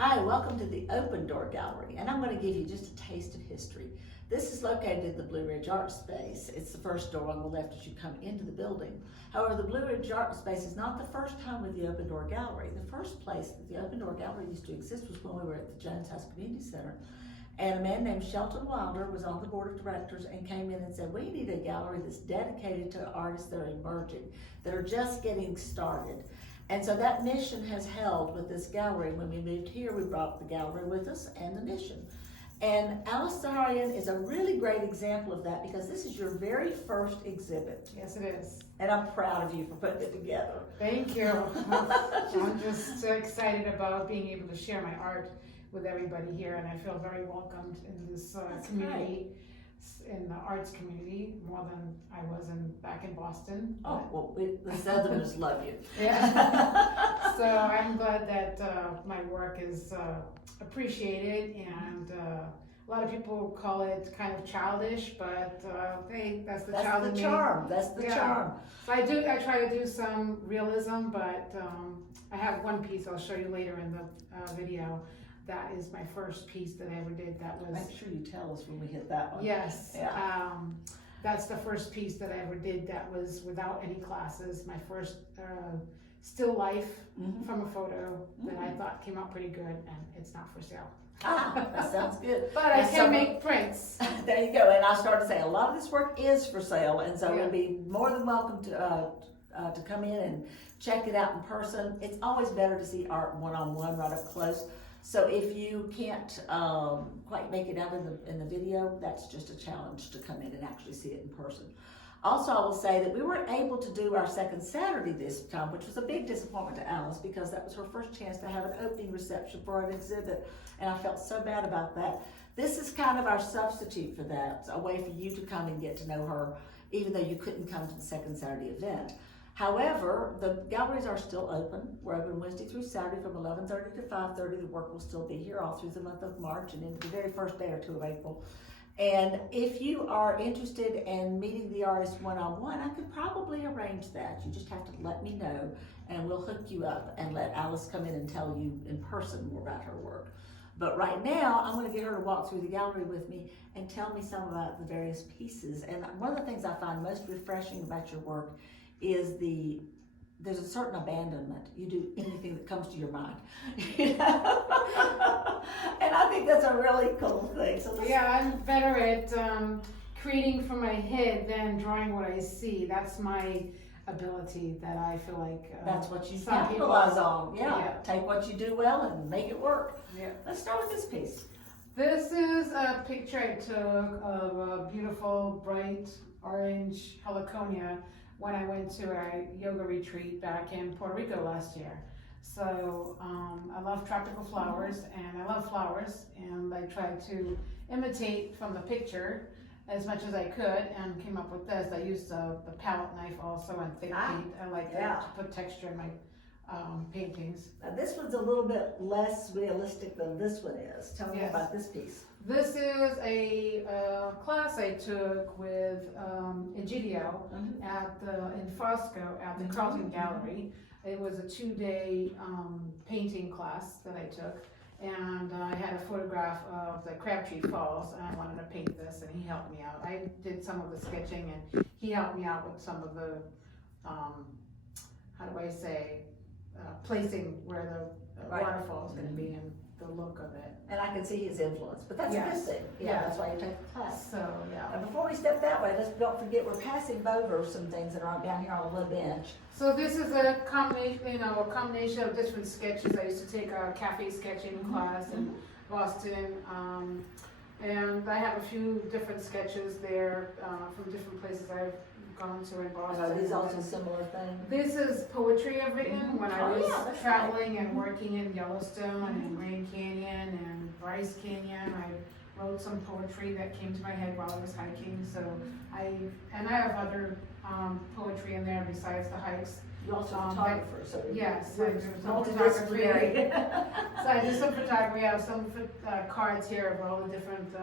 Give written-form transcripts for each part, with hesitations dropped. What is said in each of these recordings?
Hi, welcome to the Open Door Gallery, and I'm going to give you just a taste of history. This is located in the Blue Ridge Art Space. It's the first door on the left as you come into the building. However, the Blue Ridge Art Space is not the first time with the Open Door Gallery. The first place that the Open Door Gallery used to exist was when we were at the Jones House Community Center. And a man named Shelton Wilder was on the board of directors and came in and said, we need a gallery that's dedicated to artists that are emerging, that are just getting started. And so that mission has held with this gallery. When we moved here, we brought the gallery with us and the mission. And Alice Zaharian is a really great example of that because this is your very first exhibit. Yes, it is. And I'm proud of you for putting it together. Thank you. I'm just so excited about being able to share my art with everybody here, and I feel very welcomed in this community, in the arts community, more than I was back in Boston. Oh, well, the Southerners love you. Yeah. So I'm glad that my work is appreciated, and a lot of people call it kind of childish, but hey, that's the child in me. That's the charm. So I try to do some realism, but I have one piece I'll show you later in the video. That is my first piece that I ever did. That was. Make sure you tell us when we hit that one. Yes. Yeah. That's the first piece that I ever did that was without any classes. My first still life from a photo that I thought came out pretty good, and it's not for sale. That sounds good. But I can make prints. There you go. And I started to say a lot of this work is for sale, and so you'll be more than welcome to come in and check it out in person. It's always better to see art one-on-one, right up close. So if you can't quite make it out in the video, that's just a challenge to come in and actually see it in person. Also, I will say that we weren't able to do our second Saturday this time, which was a big disappointment to Alice because that was her first chance to have an opening reception for an exhibit, and I felt so bad about that. This is kind of our substitute for that, a way for you to come and get to know her, even though you couldn't come to the second Saturday event. However, the galleries are still open. We're open Wednesday through Saturday from 11:30 to 5:30. The work will still be here all through the month of March and into the very first day or two of April. And if you are interested in meeting the artist one-on-one, I could probably arrange that. You just have to let me know and we'll hook you up and let Alice come in and tell you in person more about her work. But right now, I'm going to get her to walk through the gallery with me and tell me some about the various pieces. And one of the things I find most refreshing about your work is there's a certain abandonment. You do anything that comes to your mind. And I think that's a really cool thing. So yeah, I'm better at creating from my head than drawing what I see. That's my ability that I feel like that's what you capitalize on. Yeah. Take what you do well and make it work. Yeah. Let's start with this piece. This is a picture I took of a beautiful bright orange heliconia when I went to a yoga retreat back in Puerto Rico last year. So I love tropical flowers and I love flowers, and I tried to imitate from the picture as much as I could and came up with this. I used the palette knife also and thick paint. I like to put texture in my paintings. Now this one's a little bit less realistic than this one is. Tell me about this piece. This is a class I took with Egidio in Fosco at the Carlton Gallery. It was a 2-day painting class that I took, and I had a photograph of the Crabtree Falls, and I wanted to paint this, and he helped me out. I did some of the sketching, and he helped me out with some of the, how do I say, placing where the waterfall is going to be and the look of it. And I can see his influence, but that's a good thing. Yeah, that's why you take the class. So, yeah. And before we step that way, don't forget we're passing over some things that are down here on the little bench. So this is a combination of different sketches. I used to take a cafe sketching class in Boston, and I have a few different sketches there from different places I've gone to in Boston. Are these also similar things? This is poetry I've written when I was traveling and working in Yellowstone and Grand Canyon and Bryce Canyon. I wrote some poetry that came to my head while I was hiking. So I have other poetry in there besides the hikes. You're also a photographer, so yes, I do some photography. So I do some photography. I have some cards here of all the different.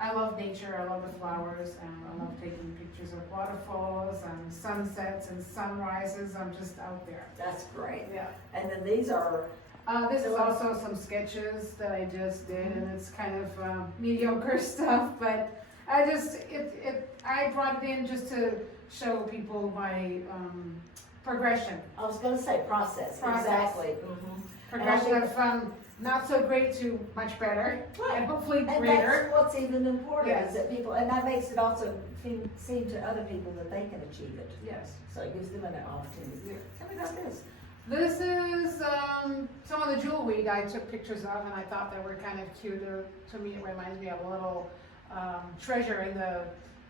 I love nature. I love the flowers, and I love taking pictures of waterfalls and sunsets and sunrises. I'm just out there. That's great. Yeah. And then these are This is also some sketches that I just did, and it's kind of mediocre stuff, but I brought it in just to show people my progression. I was gonna say process, exactly. Mhm. Progression And I think- from not so great to much better, Right. and hopefully And greater. that's what's even important, Yes. is that people, and that makes it also seem to other people that they can achieve it. Yes. So it gives them an opportunity. Yeah. Tell me about this. This is some of the jewelweed I took pictures of, and I thought they were kind of cute. To me, it reminds me of a little treasure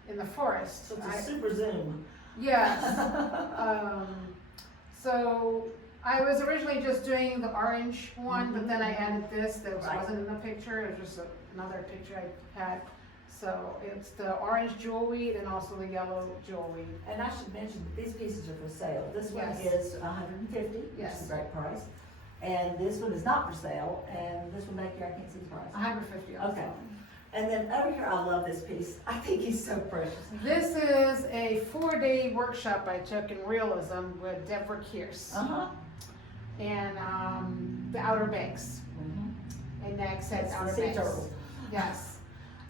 in the forest. So it's a super zoom. Yes. So I was originally just doing the orange one, but then I added this that Right. wasn't in the picture. It was just another picture I had. So it's the orange jewelweed and also the yellow jewelweed. And I should mention that these pieces are for sale. This one Yes. is $150, which Yes. is a great price. And this one is not for sale, and this one back here, I can't see the price. 150 also. Okay. And then over here, I love this piece. I think he's so precious. This is a 4-day workshop I took in realism with Deborah Kearse Uh-huh. and the Outer Banks, and Nag Said's That's the Outer sea Banks. turtle. Yes.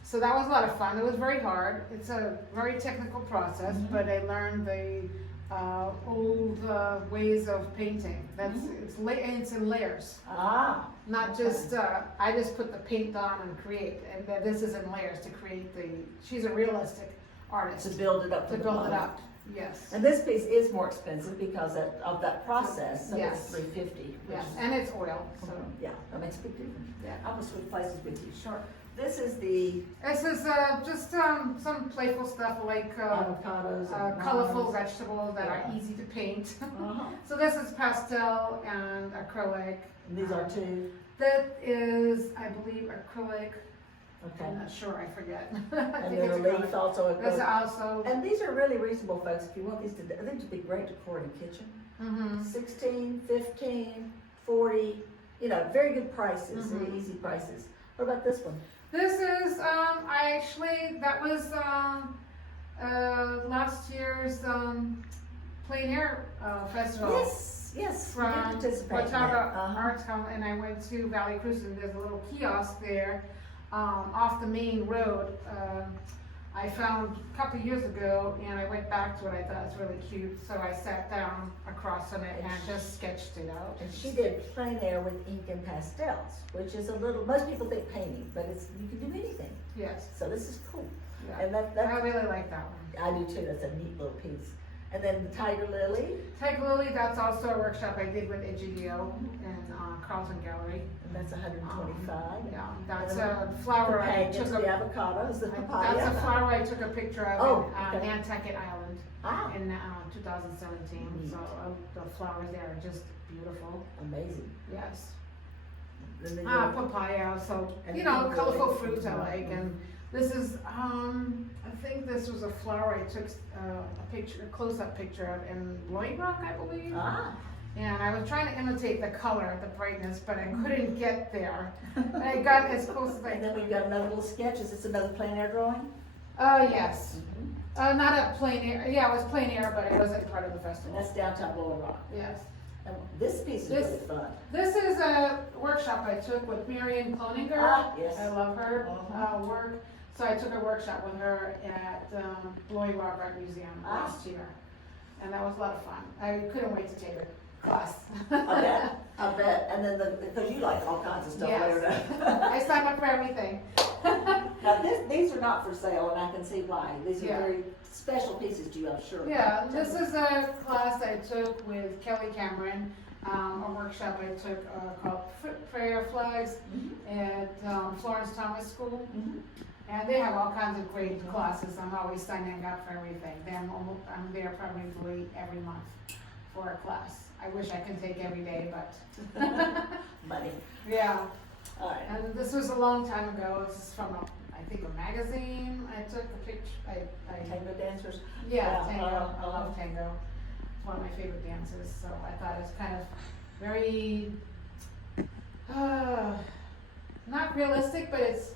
So that was a lot of fun. It was very hard. It's a very technical process, Mhm. but I learned the old ways of painting. It's in layers, Ah. not Okay. just I just put the paint on and create, and then this is in layers to create the. She's a realistic artist To build it up. to the build it bottom. up. Yes. And this piece is more expensive because of that process, so Yes. it's $350. Yes, and it's oil. So Yeah, that makes a big difference. yeah. I will switch places with you. Sure. This is the This is just some playful stuff like avocados and colorful lemons. vegetables that are Yeah. easy to paint. Uh-huh. So this is pastel and acrylic. And these are two. That is, I believe, acrylic. Okay. I'm not sure, I forget. I And think then it's a leaf acrylic. also. There's also, And these are really reasonable, folks. If you want these to, I think to be great decor in a kitchen. mhm. 16, 15, 40. You know, very good prices, Mhm. easy prices. What about this one? This is, that was last year's plein air festival. Yes, yes. we did From participate in that. Watauga Uh-huh. Arts Council, and I went to Valley Cruise, and there's a little kiosk there, off the main road. I found a couple of years ago, and I went back to it, I thought it was really cute, so I sat down across from it and just sketched it out. And she did plein air with ink and pastels, which is a little, most people think painting, but it's, you can do anything. Yes, So this is cool. yeah, And I that, really like that one. I do too, that's a neat little piece. And then the tiger lily, Tiger Lily, that's also a workshop I did with Egidio in Carlton Gallery. and that's 125. Yeah, that's And a The flower I took pagans, a the avocados, the papaya. That's a flower I took a picture of Oh, in okay. Nantucket Island Ah, in 2017. Neat. So the flowers there are just beautiful. amazing. Yes. Then they Papaya. So And colorful really- fruits I like. And this is I think this was a flower I took a close-up picture of in Lloyd Rock, I believe. Ah, And I was trying to imitate the color, the brightness, but I couldn't get there. And I got as close as I and then we've got another little sketch. Is this another plein air drawing? Yes. Not a plein air. Yeah, it was plein air, but it wasn't part of the And festival. that's downtown Boulevard. Yes. And this piece is This- really fun. This is a workshop I took with Marion Cloninger. Ah, yes. I love her Uh-huh. work. So I took a workshop with her at Lloyd Rock Art Museum Ah. last year. And that was a lot of fun. I couldn't wait to take a class. I bet. And then because you like all kinds of stuff Yes. later. I signed up for everything. Now these are not for sale, and I can see why. These are Yeah. very special pieces to you, I'm sure. Yeah, this is a class I took with Kelly Cameron, a workshop I took called Prayer Flags Mhm. at Florence Thomas School. Mhm. And they have all kinds of great classes. I'm always signing up for everything. I'm there probably every month for a class. I wish I could take every day, but Money. yeah. All right. And this was a long time ago. This is from I think a magazine. I took a picture. Tango dancers. Yeah, Yeah, tango. I love tango. It's one of my favorite dances. So I thought it was kind of very not realistic, but it's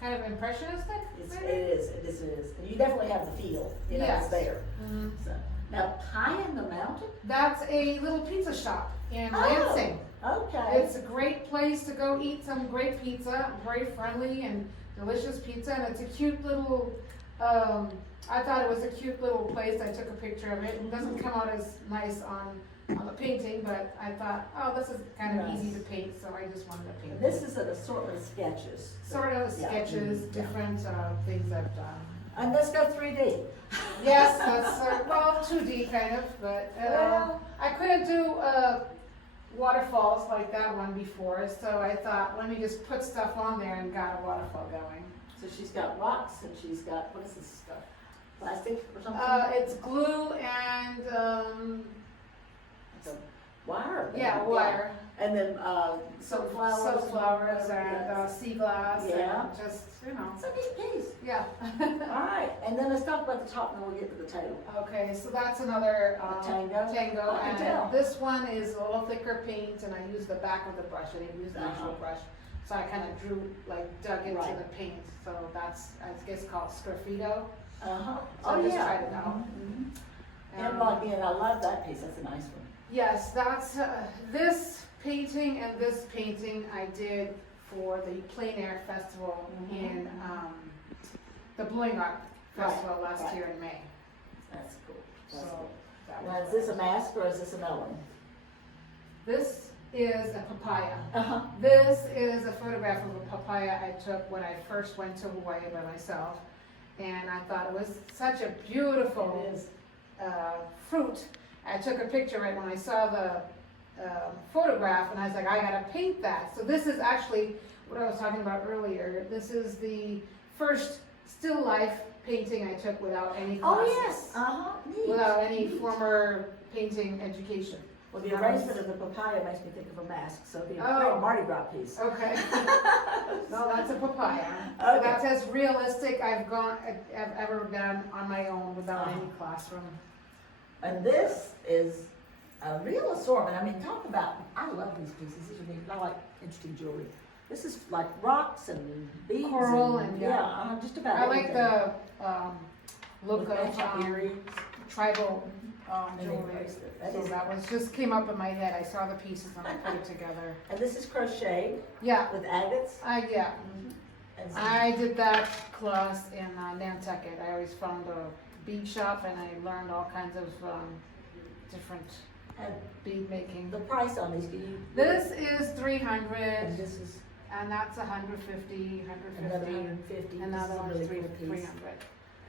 kind of impressionistic. It maybe? is. And you definitely have the feel, you know, Yes. it's there. Mhm. So, now, Pie in the Mountain? That's a little pizza shop in Oh. Lansing. Okay. It's a great place to go eat some great pizza, very friendly and delicious pizza, and it's a cute little, I thought it was a cute little place. I took a picture of it. It doesn't come out as nice on the painting, but I thought, oh, this is kind of Nice. easy to paint, so I just wanted to paint it. This is an assortment of sketches. Sort of Yeah. sketches, Yeah. different things I've done. And let's go 3D. Yes, that's, well, 2D kind of, but Well- I couldn't do waterfalls like that one before, so I thought, let me just put stuff on there and got a waterfall going. So she's got rocks and she's got, what is this stuff? Plastic or something? It's glue and, It's a wire. yeah, wire. And then, sunflowers. Sunflowers and sea glass Yeah. and just, you know, It's a neat piece. yeah. All right, and then let's talk about the top and then we'll get to the tail. Okay, so that's another A tango? tango, I can and tell. this one is a little thicker paint, and I used the back of the brush. I didn't use the actual Uh-huh. brush, so I kind of drew, like, dug into Right. the paint. So that's, I guess, called Sgraffito. Uh-huh. So I just tried it out. Mhm. And again, I love that piece, that's a nice one. Yes, that's this painting and this painting I did for the Plein Air Festival Mhm. in the Blowing Art Right, Festival last right. year in May. That's cool. That's So cool. that Now, was is this a mask or is this a melon? This is a papaya. Uh-huh. This is a photograph of a papaya I took when I first went to Hawaii by myself. And I thought it was such a beautiful It is. fruit. I took a picture right when I saw the photograph, and I was like, I gotta paint that. So this is actually what I was talking about earlier. This is the first still life painting I took without any classes. Oh, yes, uh-huh, neat. Without any Neat. former painting education. Well, the arrangement of the papaya makes me think of a mask, so the Oh. Mardi Gras piece. Okay. No, that's a papaya. So Okay. that's as realistic I've ever been on my own without any classroom. And this is a real assortment. I mean, talk about, I love these pieces. These are neat. I like interesting jewelry. This is like rocks and beads. Coral and, yeah. just about I like everything. the look With of matching earrings. tribal And jewelry. bracelet. That So is- that was just came up in my head. I saw the pieces and I put it together. And this is crochet Yeah, with agates. yeah. And some- I did that class in Nantucket. I always found a bead shop and I learned all kinds of different and bead making. the price on these, do you? This is And 300, this is and that's 150, another 150, 150. and This another is a one's really 300. good piece.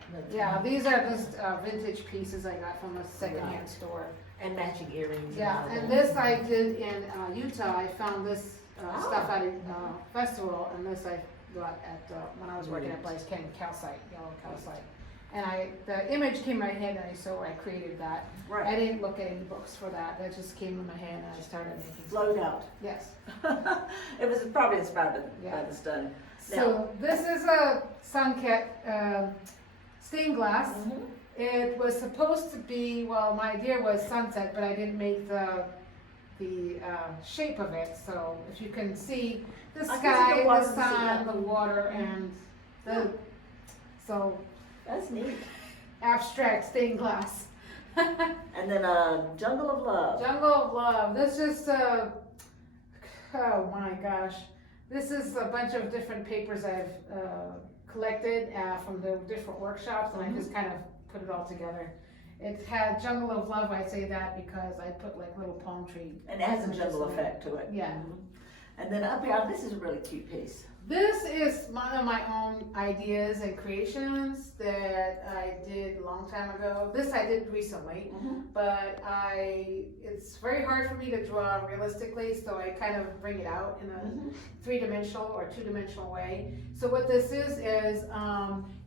Another Yeah, 300. these are just vintage pieces I got from a secondhand Right. store. And matching earrings. Yeah, all and that. this I did in Utah. I found this stuff at a festival, and this I got at when I was working at Bryce Canyon calcite, yellow calcite. And the image came in my head, and so I created that. Right. I didn't look at any books for that. That just came in my head, and I started making. Flowed out. Yes. It was probably inspired by Yeah. the stone. So this is a Suncat stained glass. Mhm. It was supposed to be, well, my idea was sunset, but I didn't make the shape of it. So if you can see the I can see sky, the the water, sun, the the water, and the, so That's neat. abstract stained glass. And then Jungle of Love. Jungle of Love. This is oh my gosh. This is a bunch of different papers I've collected from the different workshops, and I just kind of put it all together. It had Jungle of Love. I say that because I put like little palm tree. And it has a images jungle in it. effect to it. Yeah. Mhm. And then up here, this is a really cute piece. This is one of my own ideas and creations that I did a long time ago. This I did recently, but it's very hard for me to draw realistically, so I kind of bring it out in a three-dimensional or two-dimensional way. So what this is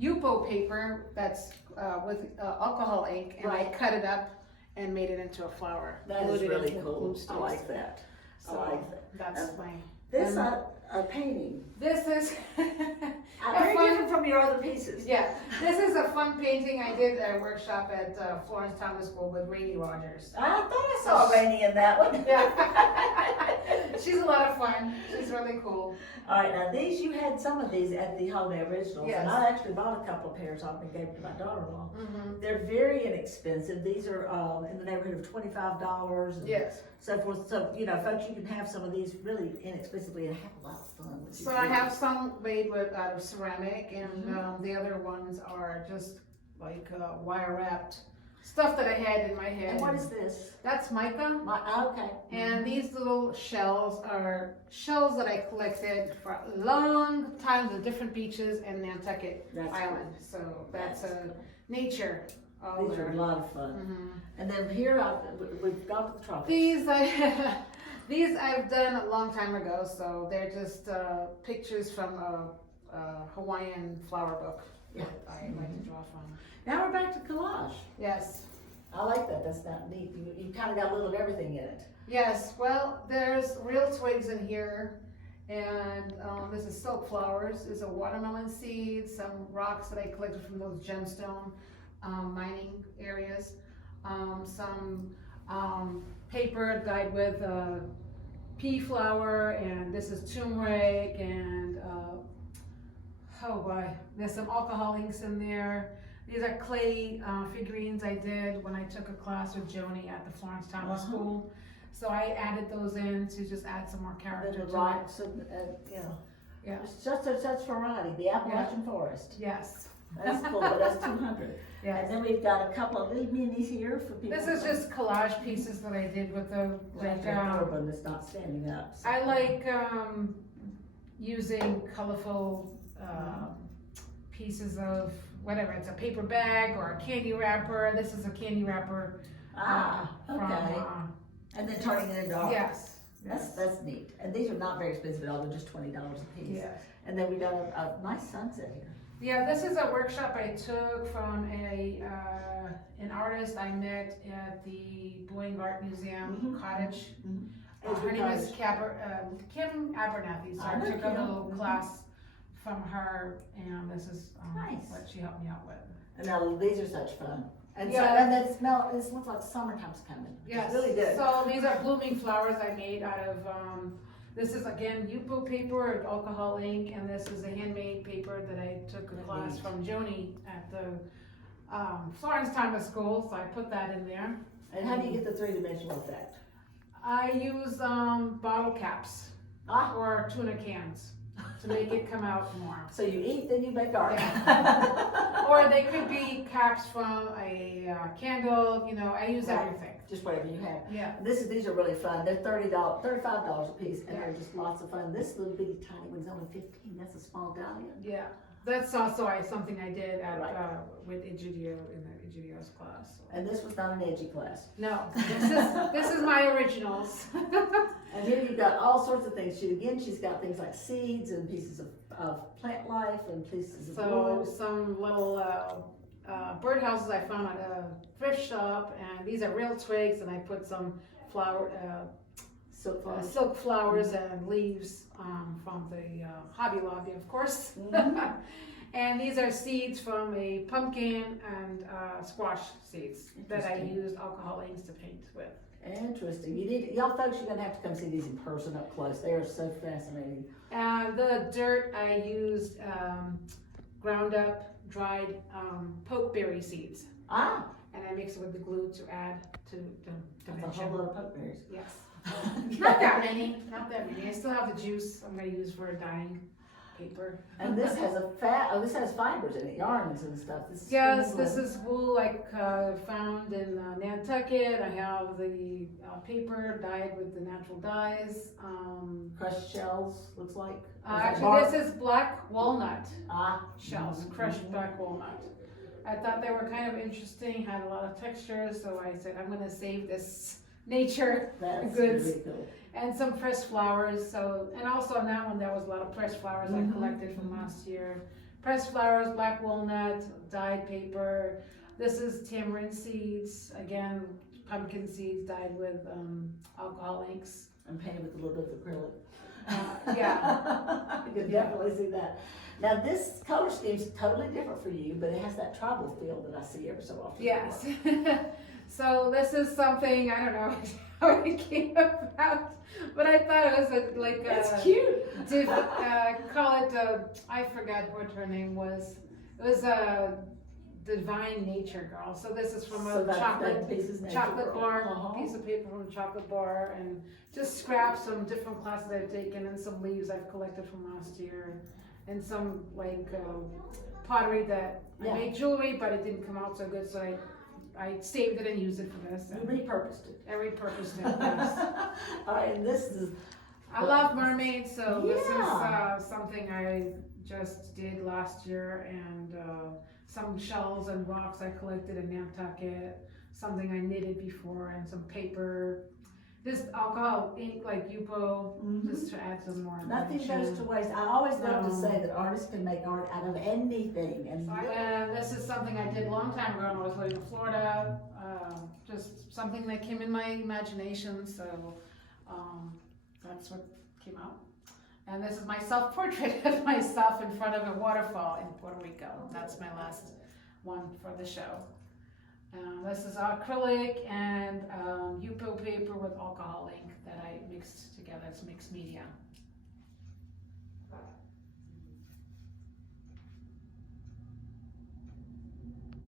Yupo paper that's with alcohol ink, and I Right. cut it up and made it into a flower. That Glued is it really into cool. glue I sticks. like that. I So like that. that's my. This and a painting. This is Very fun- different from your other pieces. Yeah, this is a fun painting I did at a workshop at Florence Thomas School with Rainey Rogers. I thought I saw Rainey in that one. Yeah. She's a lot of fun. She's really cool. All right, now these, you had some of these at the Holiday Originals, Yes. and I actually bought a couple of pairs of them and gave them to my daughter-in-law. Mm-hmm. They're very inexpensive. These are in the neighborhood of $25 and Yes. so forth. So, you know, folks, you can have some of these really inexpensively and have a lot of fun. Which is So I really- have some made with out of ceramic, and the other ones are just like wire wrapped stuff that I had in my head. And what is this? That's mica. Okay. And these little shells are shells that I collected for a long time at different beaches in Nantucket That's Island. So that's nature all These are a there. lot of fun. Mhm. And then here we've got the tropics. These these I've done a long time ago, so they're just pictures from a Hawaiian flower book Yeah. that I like to draw from. Now we're back to collage. Yes. I like that. That's not neat. You kind of got a little of everything in it. Yes, well, there's real twigs in here, and this is silk flowers, there's a watermelon seed, some rocks that I collected from those gemstone mining areas, some paper dyed with pea flower, and this is turmeric, and oh boy, there's some alcohol inks in there. These are clay figurines I did when I took a class with Joni at the Florence Thomas School. So I added those in to just add some more character The to rocks and you know. Yeah. It's just such variety. The Appalachian Forest. it. Yes. That's cool, but that's 200. Yes. And then we've got a couple of little minis here for people. This is just collage pieces that I did with the like a ribbon that's not standing up. So. I like using colorful pieces of whatever, it's a paper bag or a candy wrapper. This is a candy wrapper. Okay. From, And then turning it into art. yes. That's neat. And these are not very expensive at all. They're just $20 a piece. Yes. And then we got a nice sunset here. Yeah, this is a workshop I took from an artist I met at the Boeing Art Museum Cottage. Her name is Kim Abernathy, so I I know took a Kim. little class from her, and this is Nice. what she helped me out with. And now these are such fun. And so, Yeah. and that smell, this looks like summertime's coming. Yes, It's really good. so these are blooming flowers I made out of, this is again Yupo paper, alcohol ink, and this is a handmade paper that I took a class Neat. from Joni at the Florence Thomas School, so I put that in there. And how do you get the three-dimensional effect? I use bottle caps or tuna cans to make it come out more. So you eat, then you make art. Or they could be caps from a candle, you know, I use Right. everything. Just whatever you have. Yeah. These are really fun. They're $35 a piece, and Yeah. they're just lots of fun. This little bitty tiny one's only 15. That's a small dahlia. Yeah, that's also something I did at, Right. with Egidio in the Egidio's class. And this was not an edgy class. No, this is my originals. And here you've got all sorts of things. She's got things like seeds and pieces of plant life and pieces of So wood. some little birdhouses I found at a thrift shop, and these are real twigs, and I put some Silk flowers. silk flowers and leaves from the Hobby Lobby, of course. Mhm. And these are seeds from a pumpkin and squash seeds that I Interesting. used alcohol inks to paint with. Interesting. Y'all folks, you're gonna have to come see these in person up close. They are so fascinating. And the dirt I used ground up dried pokeberry seeds, Ah, and I mixed it with the glue to add to the that's a dimension. whole lot of pokeberries. Yes. Not that many, not that many. I still have the juice I'm gonna use for dyeing paper. And this has this has fibers in it, yarns and stuff. This is Yes, pretty this cool. is wool I found in Nantucket. I have the paper dyed with the natural dyes. Crushed shells, looks like. Is that Actually, bark? this is black walnut Ah, shells, mhm, crushed mhm. black walnut. I thought they were kind of interesting, had a lot of texture, so I said I'm gonna save this nature. That's goods. really cool. And some pressed flowers, so, and also on that one, there was a lot of pressed flowers I Mhm. collected from last year. Pressed flowers, black walnut, dyed paper. This is tamarind seeds, again, pumpkin seeds dyed with alcohol inks. And painted with a little bit of acrylic. Yeah. You can definitely see that. Now this color scheme's totally different for you, but it has that tribal feel that I see every so often. Yes. So this is something, I don't know, how it came about, but I thought it was It's cute. to call it, I forgot what her name was. It was a Divine Nature Girl. So this is from So a that's chocolate that piece of chocolate bar, Uh-huh. piece of paper from a chocolate bar, and just scraps from different classes I've taken, and some leaves I've collected from last year, and some pottery that Yeah. I made jewelry, but it didn't come out so good, so I saved it and used it for this. You And repurposed it. I repurposed it. Yes. All right, and this is, I love mermaids, so this is Yeah. something I just did last year, and some shells and rocks I collected in Nantucket, something I knitted before, and some paper. This alcohol ink like Yupo, just to add some more nothing information. goes to waste. I always love to No. say that artists can make art out of anything, and And this is something I did a long time ago when I was living in Florida. Just something that came in my imagination, so that's what came out. And this is my self-portrait of myself in front of a waterfall in Puerto Rico. That's my last one for the show. This is acrylic and Yupo paper with alcohol ink that I mixed together. It's mixed media.